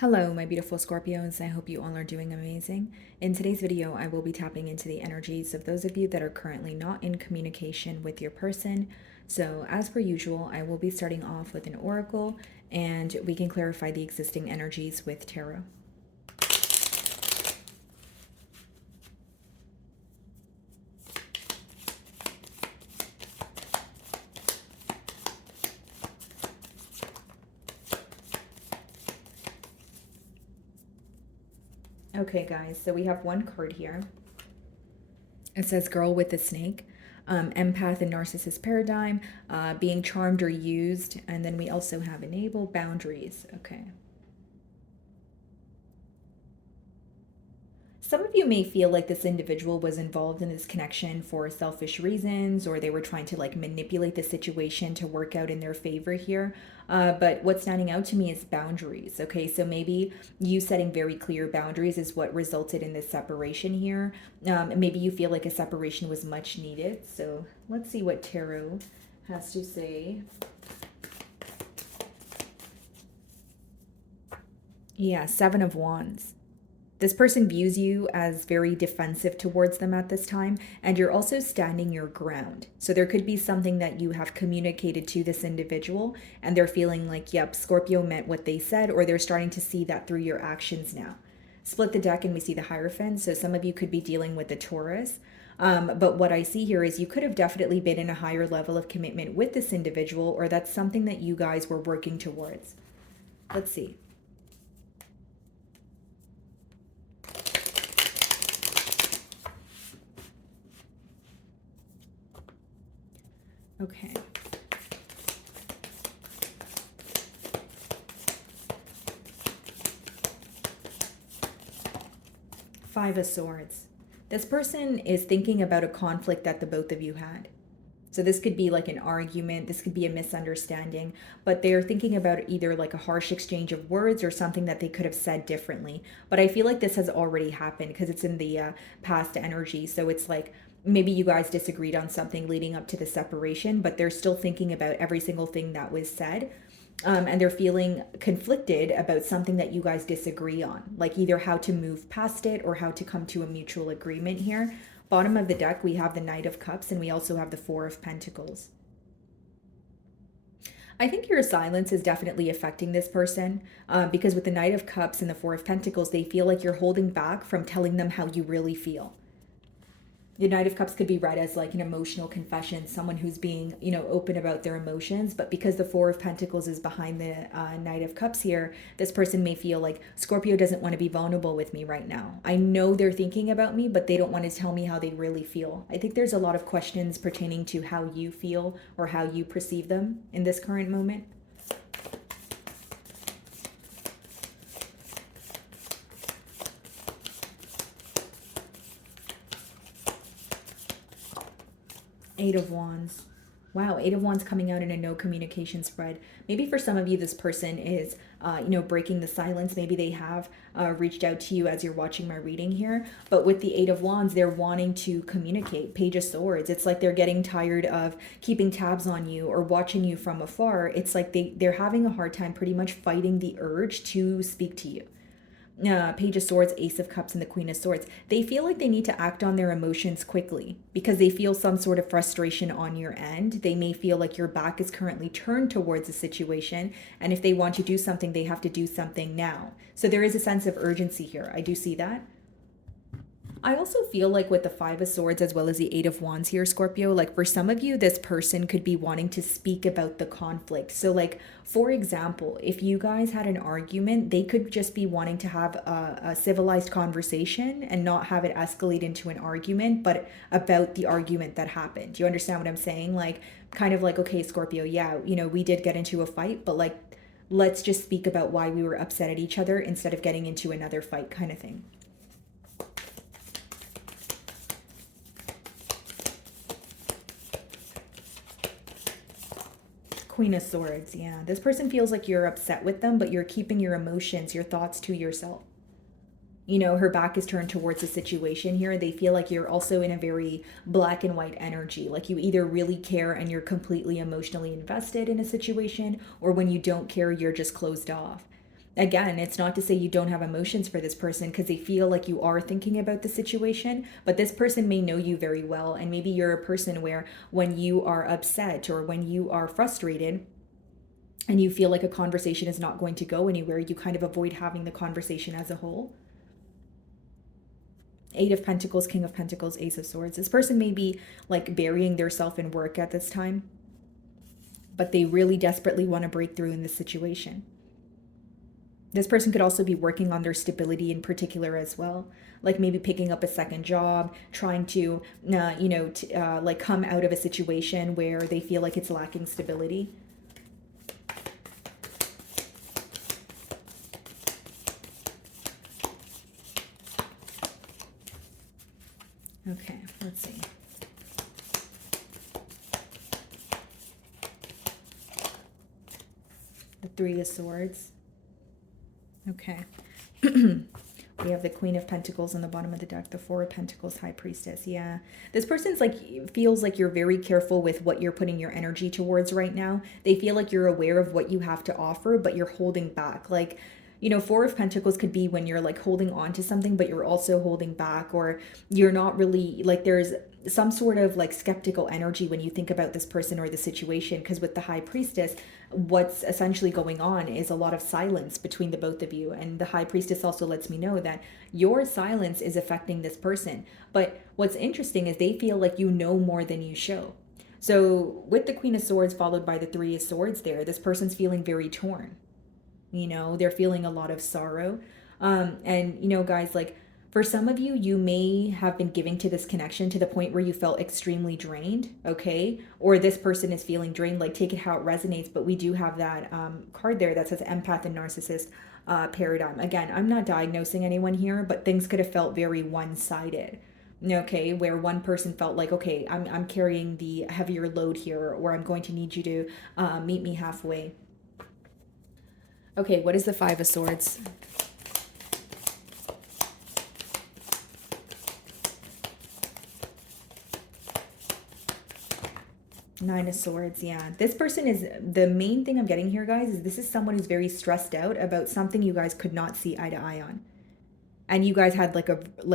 Hello, my beautiful Scorpios. I hope you all are doing amazing. In today's video, I will be tapping into the energies of those of you that are currently not in communication with your person. So, as per usual, I will be starting off with an oracle and we can clarify the existing energies with tarot. Okay, guys, so we have one card here. It says Girl with the Snake, Empath and Narcissist Paradigm, being charmed or used. And then we also have Enable Boundaries. Okay. Some of you may feel like this individual was involved in this connection for selfish reasons, or they were trying to like manipulate the situation to work out in their favor here. But what's standing out to me is boundaries. Okay, so maybe you setting very clear boundaries is what resulted in this separation here. Maybe you feel like a separation was much needed. So let's see what tarot has to say. Yeah, Seven of Wands. This person views you as very defensive towards them at this time, and you're also standing your ground. So there could be something that you have communicated to this individual, and they're feeling like, yep, Scorpio meant what they said, or they're starting to see that through your actions now. Split the deck, and we see the Hierophant. So some of you could be dealing with the Taurus. But what I see here is you could have definitely been in a higher level of commitment with this individual, or that's something that you guys were working towards. Let's see. Okay. Five of Swords. This person is thinking about a conflict that the both of you had. So this could be like an argument, this could be a misunderstanding, but they're thinking about either like a harsh exchange of words or something that they could have said differently. But I feel like this has already happened because it's in the past energy. So it's like maybe you guys disagreed on something leading up to the separation, but they're still thinking about every single thing that was said. And they're feeling conflicted about something that you guys disagree on, like either how to move past it or how to come to a mutual agreement here. Bottom of the deck, we have the Knight of Cups and we also have the Four of Pentacles. I think your silence is definitely affecting this person because with the Knight of Cups and the Four of Pentacles, they feel like you're holding back from telling them how you really feel. The Knight of Cups could be read as like an emotional confession, someone who's being, open about their emotions. But because the Four of Pentacles is behind the Knight of Cups here, this person may feel like Scorpio doesn't want to be vulnerable with me right now. I know they're thinking about me, but they don't want to tell me how they really feel. I think there's a lot of questions pertaining to how you feel or how you perceive them in this current moment. Eight of Wands. Wow, Eight of Wands coming out in a no communication spread. Maybe for some of you, this person is, breaking the silence. Maybe they have reached out to you as you're watching my reading here. But with the Eight of Wands, they're wanting to communicate. Page of Swords. It's like they're getting tired of keeping tabs on you or watching you from afar. It's like they're having a hard time pretty much fighting the urge to speak to you. Page of Swords, Ace of Cups, and the Queen of Swords. They feel like they need to act on their emotions quickly because they feel some sort of frustration on your end. They may feel like your back is currently turned towards the situation, and if they want to do something, they have to do something now. So there is a sense of urgency here. I do see that. I also feel like with the Five of Swords as well as the Eight of Wands here, Scorpio, like for some of you, this person could be wanting to speak about the conflict. So like, for example, if you guys had an argument, they could just be wanting to have a civilized conversation and not have it escalate into an argument, but about the argument that happened. Do you understand what I'm saying? Like, kind of like, okay, Scorpio, yeah, we did get into a fight, but like, let's just speak about why we were upset at each other instead of getting into another fight kind of thing. Queen of Swords, yeah. This person feels like you're upset with them, but you're keeping your emotions, your thoughts to yourself. Her back is turned towards the situation here. They feel like you're also in a very black and white energy. Like you either really care and you're completely emotionally invested in a situation, or when you don't care, you're just closed off. again, it's not to say you don't have emotions for this person, because they feel like you are thinking about the situation, but this person may know you very well. And maybe you're a person where when you are upset or when you are frustrated and you feel like a conversation is not going to go anywhere, you kind of avoid having the conversation as a whole. Eight of Pentacles, King of Pentacles, Ace of Swords. This person may be like burying their self in work at this time, but they really desperately want to break through in this situation. This person could also be working on their stability in particular as well, like maybe picking up a second job, trying to, like come out of a situation where they feel like it's lacking stability. Okay, let's see. The Three of Swords. Okay. We have the Queen of Pentacles on the bottom of the deck, the Four of Pentacles, High Priestess. Yeah. This person's like, feels like you're very careful with what you're putting your energy towards right now. They feel like you're aware of what you have to offer, but you're holding back. Like, Four of Pentacles could be when you're like holding on to something, but you're also holding back, or you're not really like, there's some sort of like skeptical energy when you think about this person or the situation. Because with the High Priestess, what's essentially going on is a lot of silence between the both of you. And the High Priestess also lets me know that your silence is affecting this person. But what's interesting is they feel like you know more than you show. So with the Queen of Swords followed by the Three of Swords there, this person's feeling very torn. They're feeling a lot of sorrow. And guys, like, for some of you, you may have been giving to this connection to the point where you felt extremely drained, okay? Or this person is feeling drained, like, take it how it resonates. But we do have that card there that says empath and narcissist paradigm. Again, I'm not diagnosing anyone here, but things could have felt very one-sided, okay? Where one person felt like, okay, I'm carrying the heavier load here, or I'm going to need you to meet me halfway. Okay, what is the Five of Swords? Nine of Swords, yeah. This person is, the main thing I'm getting here, guys, is this is someone who's very stressed out about something you guys could not see eye to eye on. And you guys had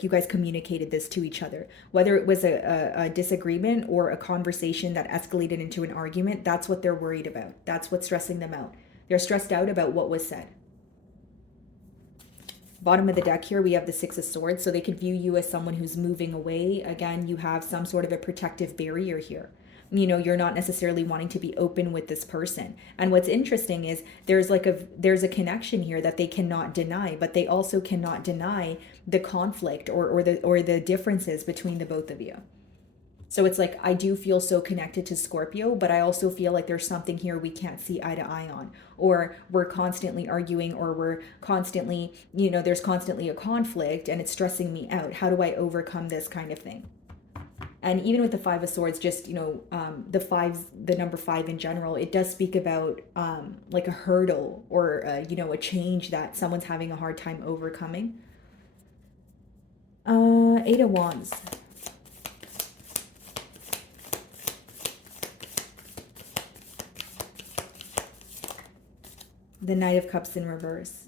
you guys communicated this to each other. Whether it was a disagreement or a conversation that escalated into an argument, that's what they're worried about. That's what's stressing them out. They're stressed out about what was said. Bottom of the deck here, we have the Six of Swords. So they could view you as someone who's moving away. Again, you have some sort of a protective barrier here. You're not necessarily wanting to be open with this person. And what's interesting is there's a connection here that they cannot deny, but they also cannot deny the conflict or the differences between the both of you. So it's like, I do feel so connected to Scorpio, but I also feel like there's something here we can't see eye to eye on, or we're constantly arguing, or we're constantly, there's constantly a conflict and it's stressing me out. How do I overcome this kind of thing? And even with the Five of Swords, just, the number five in general, it does speak about like a hurdle or, a change that someone's having a hard time overcoming. Eight of Wands. The Knight of Cups in reverse.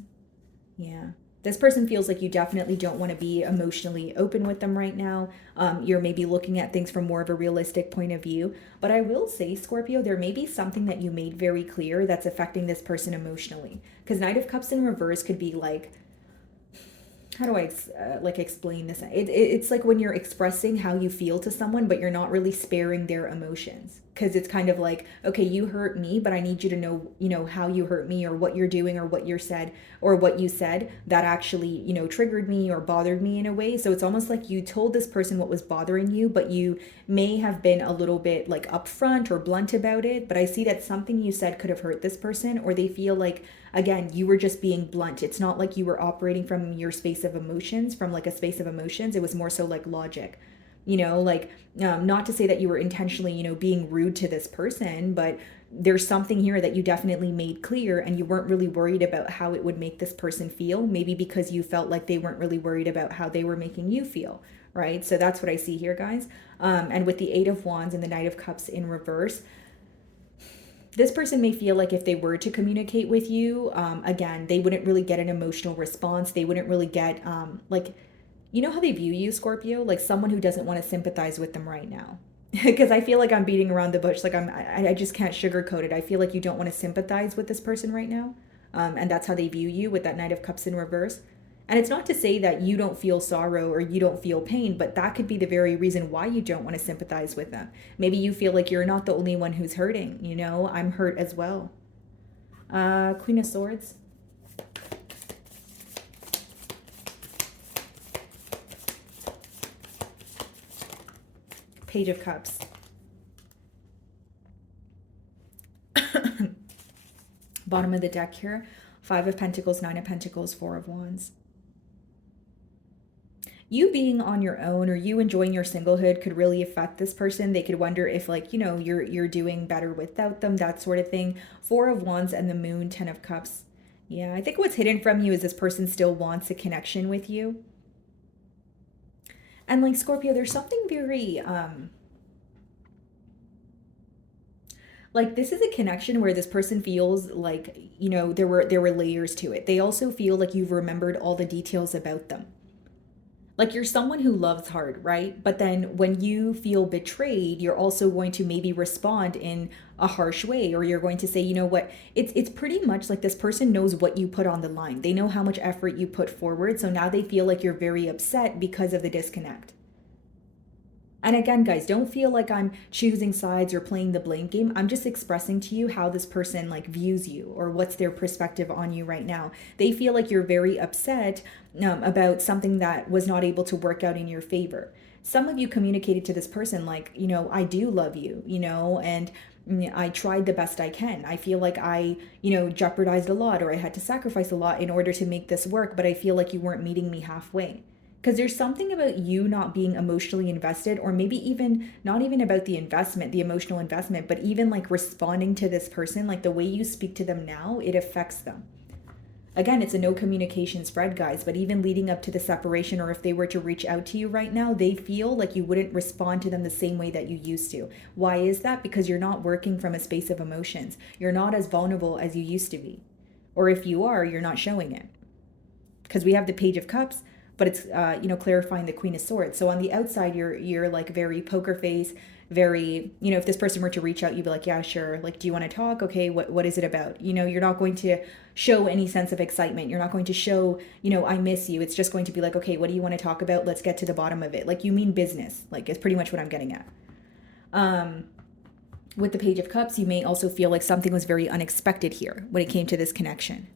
Yeah. This person feels like you definitely don't want to be emotionally open with them right now. You're maybe looking at things from more of a realistic point of view. But I will say, Scorpio, there may be something that you made very clear that's affecting this person emotionally. Because Knight of Cups in reverse could be like, how do I explain this? It's like when you're expressing how you feel to someone, but you're not really sparing their emotions. Because it's kind of like, okay, you hurt me, but I need you to know, how you hurt me, or what you're doing, or what you said that actually, triggered me or bothered me in a way. So it's almost like you told this person what was bothering you, but you may have been a little bit like upfront or blunt about it. But I see that something you said could have hurt this person, or they feel like, again, you were just being blunt. It's not like you were operating from your space of emotions, from like a space of emotions. It was more so like logic. Not to say that you were intentionally, being rude to this person, but there's something here that you definitely made clear, and you weren't really worried about how it would make this person feel, maybe because you felt like they weren't really worried about how they were making you feel, right? So that's what I see here, guys. And with the Eight of Wands and the Knight of Cups in reverse, This person may feel like if they were to communicate with you, again, they wouldn't really get an emotional response. They wouldn't really get, like, you know how they view you, Scorpio? Like someone who doesn't want to sympathize with them right now. Because I feel like I'm beating around the bush. Like I just can't sugarcoat it. I feel like you don't want to sympathize with this person right now. And that's how they view you with that Knight of Cups in reverse. And it's not to say that you don't feel sorrow or you don't feel pain, but that could be the very reason why you don't want to sympathize with them. Maybe you feel like you're not the only one who's hurting. You know, I'm hurt as well. Queen of Swords. Page of Cups. Bottom of the deck here. 5 of Pentacles, 9 of Pentacles, 4 of Wands. You being on your own or you enjoying your singlehood could really affect this person. They could wonder if, like, you know, you're doing better without them, that sort of thing. 4 of Wands and the Moon, 10 of Cups. Yeah, I think what's hidden from you is this person still wants a connection with you. And like Scorpio, there's something very like this is a connection where this person feels like, you know, there were layers to it. They also feel like you've remembered all the details about them. Like you're someone who loves hard, right? But then when you feel betrayed, you're also going to maybe respond in a harsh way, or you're going to say, you know what, it's pretty much like this person knows what you put on the line. They know how much effort you put forward. So now they feel like you're very upset because of the disconnect. And again, guys, don't feel like I'm choosing sides or playing the blame game. I'm just expressing to you how this person like views you or what's their perspective on you right now. They feel like you're very upset about something that was not able to work out in your favor. Some of you communicated to this person like, you know, I do love you, you know, and I tried the best I can. I feel like I, you know, jeopardized a lot or I had to sacrifice a lot in order to make this work, but I feel like you weren't meeting me halfway. Because there's something about you not being emotionally invested, or maybe even not even about the investment, the emotional investment, but even like responding to this person, like the way you speak to them now, it affects them. Again, it's a no communication spread, guys, but even leading up to the separation, or if they were to reach out to you right now, they feel like you wouldn't respond to them the same way that you used to. Why is that? Because you're not working from a space of emotions. You're not as vulnerable as you used to be. Or if you are, you're not showing it. Because we have the Page of Cups, but it's you know, clarifying the Queen of Swords. So on the outside, you're like very poker face, very, you know, if this person were to reach out, you'd be like, yeah, sure. Like, do you want to talk? Okay, what is it about? You know, you're not going to show any sense of excitement. You're not going to show, you know, I miss you. It's just going to be like, okay, what do you want to talk about? Let's get to the bottom of it. Like, you mean business. Like, it's pretty much what I'm getting at. With the Page of Cups, you may also feel like something was very unexpected here when it came to this connection.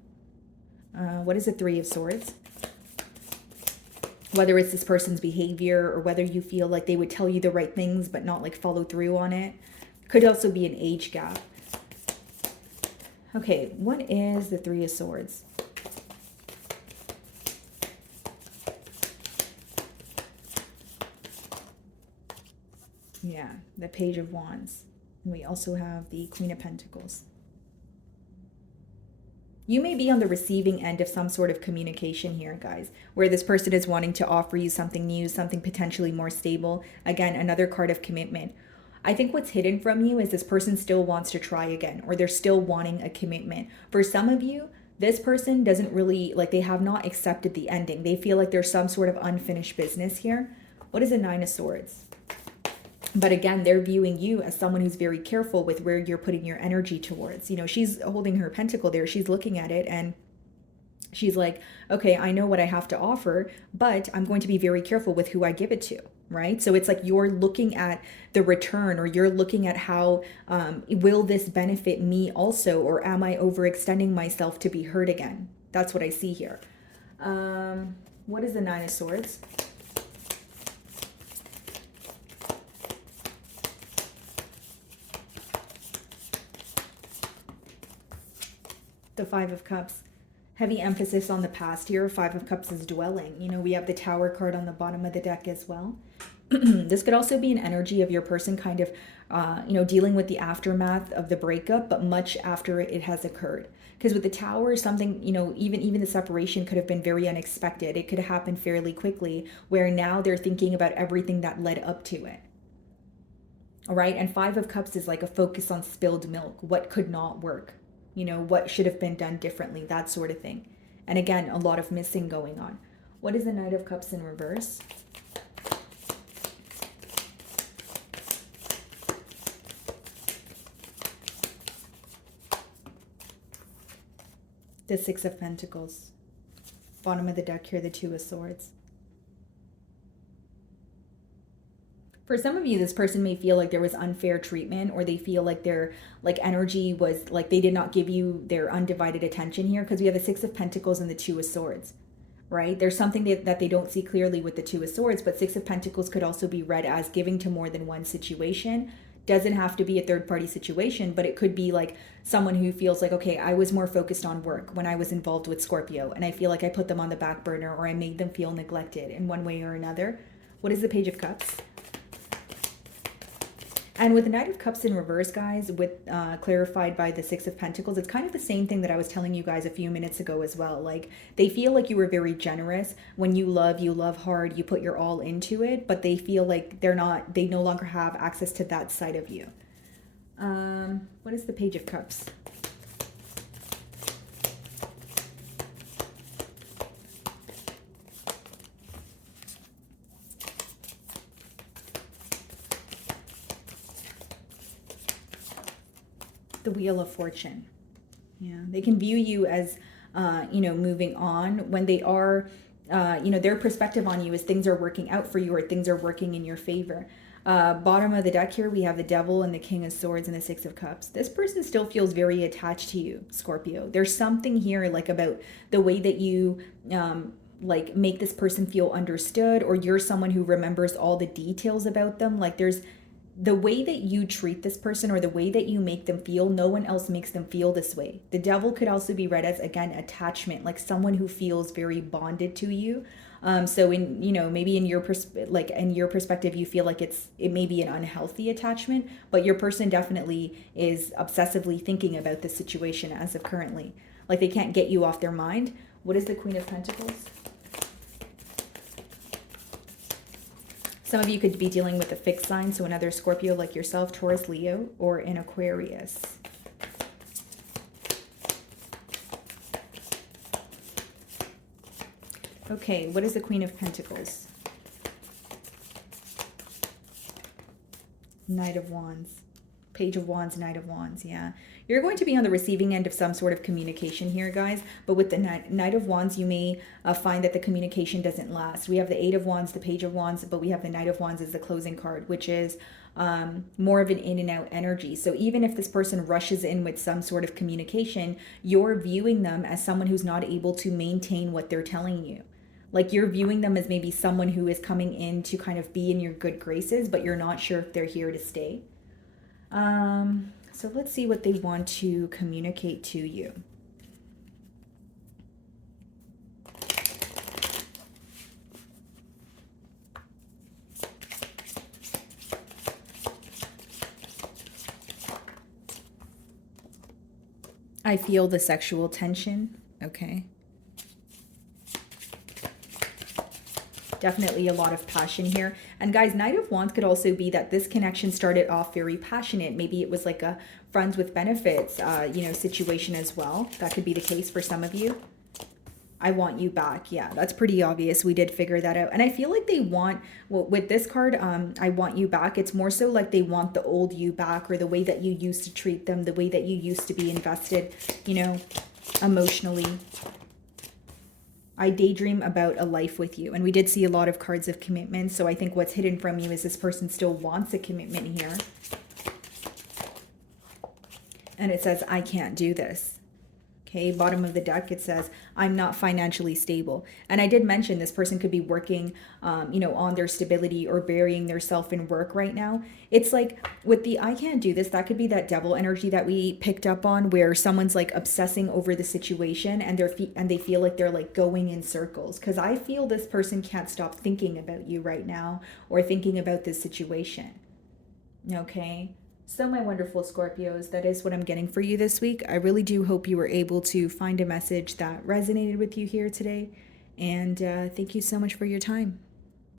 What is the Three of Swords? Whether it's this person's behavior or whether you feel like they would tell you the right things but not like follow through on it. Could also be an age gap. Okay, what is the Three of Swords? Yeah, the Page of Wands. And we also have the Queen of Pentacles. You may be on the receiving end of some sort of communication here, guys, where this person is wanting to offer you something new, something potentially more stable. Again, another card of commitment. I think what's hidden from you is this person still wants to try again, or they're still wanting a commitment. For some of you, this person doesn't really, like, they have not accepted the ending. They feel like there's some sort of unfinished business here. What is a Nine of Swords? But again, they're viewing you as someone who's very careful with where you're putting your energy towards. You know, she's holding her pentacle there. She's looking at it and she's like, okay, I know what I have to offer, but I'm going to be very careful with who I give it to, right? So it's like you're looking at the return, or you're looking at how, will this benefit me also, or am I overextending myself to be hurt again? That's what I see here. What is the Nine of Swords? The Five of Cups. Heavy emphasis on the past here. Five of Cups is dwelling. You know, we have the Tower card on the bottom of the deck as well. This could also be an energy of your person kind of, you know, dealing with the aftermath of the breakup, but much after it has occurred. Because with the Tower, something, you know, even the separation could have been very unexpected. It could have happened fairly quickly, where now they're thinking about everything that led up to it. All right. And Five of Cups is like a focus on spilled milk. What could not work? You know, what should have been done differently? That sort of thing. And again, a lot of missing going on. What is the Knight of Cups in reverse? The Six of Pentacles. Bottom of the deck here, the Two of Swords. For some of you, this person may feel like there was unfair treatment, or they feel like their energy was like they did not give you their undivided attention here, because we have the Six of Pentacles and the Two of Swords, right? There's something that they don't see clearly with the Two of Swords, but Six of Pentacles could also be read as giving to more than one situation. Doesn't have to be a third party situation, but it could be like someone who feels like, okay, I was more focused on work when I was involved with Scorpio, and I feel like I put them on the back burner, or I made them feel neglected in one way or another. What is the Page of Cups? And with the Knight of Cups in reverse, guys, with clarified by the Six of Pentacles, it's kind of the same thing that I was telling you guys a few minutes ago as well. Like, they feel like you were very generous. When you love hard, you put your all into it, but they feel like they no longer have access to that side of you. What is the Page of Cups? The Wheel of Fortune. Yeah, they can view you as, moving on when they are, their perspective on you is things are working out for you, or things are working in your favor. Bottom of the deck here, we have the Devil and the King of Swords and the Six of Cups. This person still feels very attached to you, Scorpio. There's something here like about the way that you, make this person feel understood, or you're someone who remembers all the details about them. Like, there's the way that you treat this person, or the way that you make them feel, no one else makes them feel this way. The Devil could also be read as, again, attachment, like someone who feels very bonded to you. So in, maybe in your perspective, you feel like it may be an unhealthy attachment, but your person definitely is obsessively thinking about this situation as of currently. Like, they can't get you off their mind. What is the Queen of Pentacles? Some of you could be dealing with a fixed sign, so another Scorpio like yourself, Taurus, Leo, or an Aquarius. Okay, what is the Queen of Pentacles? Knight of Wands. Page of Wands, Knight of Wands, yeah. You're going to be on the receiving end of some sort of communication here, guys. But with the Knight of Wands, you may find that the communication doesn't last. We have the Eight of Wands, the Page of Wands, but we have the Knight of Wands as the closing card, which is more of an in and out energy. So even if this person rushes in with some sort of communication, you're viewing them as someone who's not able to maintain what they're telling you. Like, you're viewing them as maybe someone who is coming in to kind of be in your good graces, but you're not sure if they're here to stay. So let's see what they want to communicate to you. I feel the sexual tension. Okay. Definitely a lot of passion here. And guys, Knight of Wands could also be that this connection started off very passionate. Maybe it was like a friends with benefits, situation as well. That could be the case for some of you. I want you back. Yeah, that's pretty obvious. We did figure that out. And I feel like they want, well, with this card, I want you back. It's more so like they want the old you back, or the way that you used to treat them, the way that you used to be invested, emotionally. I daydream about a life with you. And we did see a lot of cards of commitment. So I think what's hidden from you is this person still wants a commitment here. And it says, I can't do this. Okay, bottom of the deck, it says, I'm not financially stable. And I did mention this person could be working, on their stability, or burying themselves in work right now. It's like with the I can't do this, that could be that devil energy that we picked up on, where someone's like obsessing over the situation, and they feel like they're like going in circles. Because I feel this person can't stop thinking about you right now, or thinking about this situation. Okay. So my wonderful Scorpios, that is what I'm getting for you this week. I really do hope you were able to find a message that resonated with you here today. And thank you so much for your time.